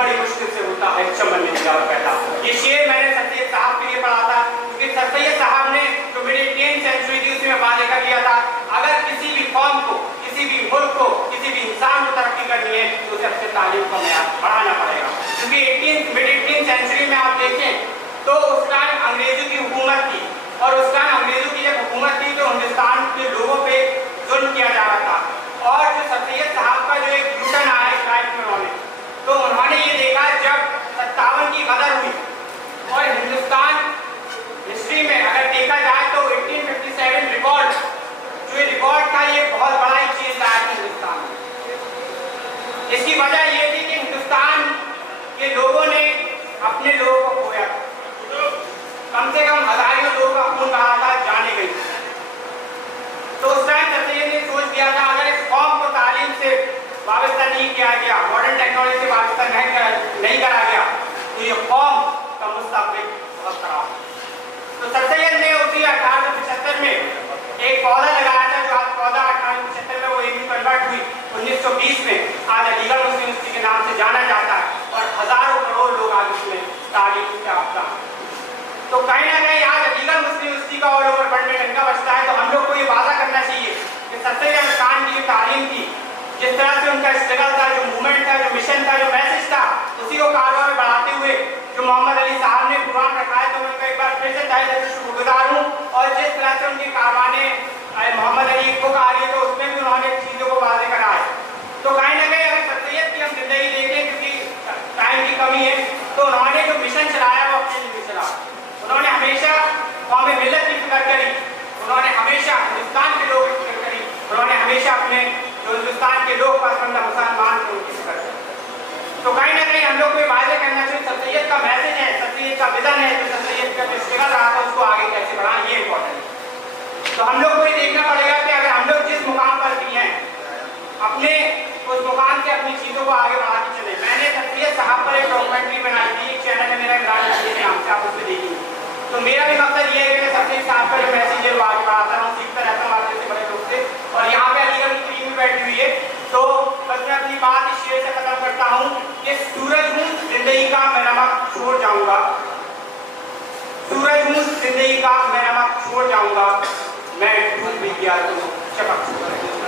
बड़ी मुश्किल से होता है चमन में दिया पैदा। ये शेर मैंने सर सैयद साहब के लिए पढ़ा था, क्योंकि सर सैयद साहब ने जो मेरी 10th सेंचुरी थी उसमें वादे कर दिया था, अगर किसी भी कौम को, किसी भी मुल्क को, किसी भी इंसान को तरक्की करनी है तो उसे अपने तालीम का मेयार बढ़ाना पड़ेगा। क्योंकि मिड 18th सेंचुरी में आप देखें तो उस टाइम अंग्रेजों की हुकूमत थी, और उस टाइम अंग्रेजों की जब हुकूमत थी तो हिंदुस्तान के लोगों पे जुल्म किया जा रहा था। और जो सर सैयद साहब का जो एक मिशन आया इस लाइफ में उन्होंने, तो उन्होंने ये देखा जब 57 की गदर हुई और हिंदुस्तान हिस्ट्री में अगर देखा जाए तो 1857 रिकॉर्ड, जो ये रिकॉर्ड था ये बहुत बड़ा ही चीज लाया था हिंदुस्तान में। इसकी वजह ये थी कि हिंदुस्तान के लोगों ने अपने लोगों को खोया, कम से कम हजारों लोगों का खून बहा था, जाने गई। तो उस टाइम सर सैयद ने सोच दिया था अगर इस कौम को तालीम से वाबस्ता नहीं किया गया, मॉडर्न टेक्नोलॉजी से वाबस्ता नहीं करा गया, तो ये कौम का मुस्तकबिल बहुत खराब। तो सर सैयद ने उसी 1875 में एक पौधा लगाया था, जो आज पौधा 1875 में वो एमयू कन्वर्ट हुई 1920 में, आज अलीगढ़ मुस्लिम यूनिवर्सिटी के नाम से जाना जाता है, और हजारों करोड़ लोग आज उसमें तालीम से याफ्ता हैं। तो कहीं ना कहीं आज अलीगढ़ मुस्लिम यूनिवर्सिटी का ऑल ओवर वर्ल्ड में डंका बजता है। तो हम लोग को ये वादा करना चाहिए कि सर सैयद खान की जो तालीम थी, जिस तरह से उनका स्ट्रगल था, जो मूवमेंट था, जो मिशन था, जो मैसेज था, उसी को कारवा में बढ़ाते हुए जो मोहम्मद अली साहब ने कुरान रखा है, तो मैं उनका एक बार फिर से तहे दिल से शुक्रगुजार हूँ। और जिस तरह से उनकी कारवाने मोहम्मद अली बुक आ रही है तो उसमें भी उन्होंने चीज़ों को वादे करा है। तो कहीं ना कहीं अगर सर सैयद की हम जिंदगी देखें, क्योंकि टाइम की कमी है, तो उन्होंने जो मिशन चलाया वो अपने लिए चलाया। उन्होंने हमेशा कौम मिल्लत की फिक्र करी, उन्होंने हमेशा हिंदुस्तान के लोगों की फिक्र करी, उन्होंने हमेशा अपने जो हिंदुस्तान के लोग पसंदीदा मुसलमान थे उनकी फिक्र करी। तो कहीं ना कहीं हम लोग को वादे करना चाहिए, सर सैयद का मैसेज है, सर सैयद का विजन है, जो सर सैयद का स्ट्रगल रहा था उसको आगे कैसे बढ़ाएं, ये इंपॉर्टेंट है। तो हम लोग को ये देखना पड़ेगा कि अगर हम लोग जिस मुकाम पर भी हैं, अपने उस मुकाम से अपनी चीज़ों को आगे बढ़ाते चले। मैंने सर सैयद साहब पर एक डॉक्यूमेंट्री बनाई थी, एक चैनल है मेरा इमरान नज़ीर ने, हमसे आप उससे देखी। तो मेरा भी मकसद ये है कि सर सैयद साहब का जो मैसेज है वो आगे बढ़ाता रहूँ, सीखता रहता हूँ आपसे बड़े लोग से। और यहाँ पे अलीगढ़ की टीम भी बैठी हुई है, तो बस मैं अपनी बात इस शेर से खत्म करता हूँ कि सूरज हूँ जिंदगी का मैं नमक छोड़ जाऊँगा, सूरज हूँ जिंदगी का मैं नमक छोड़ जाऊँगा, मैं डूब भी गया तो चमक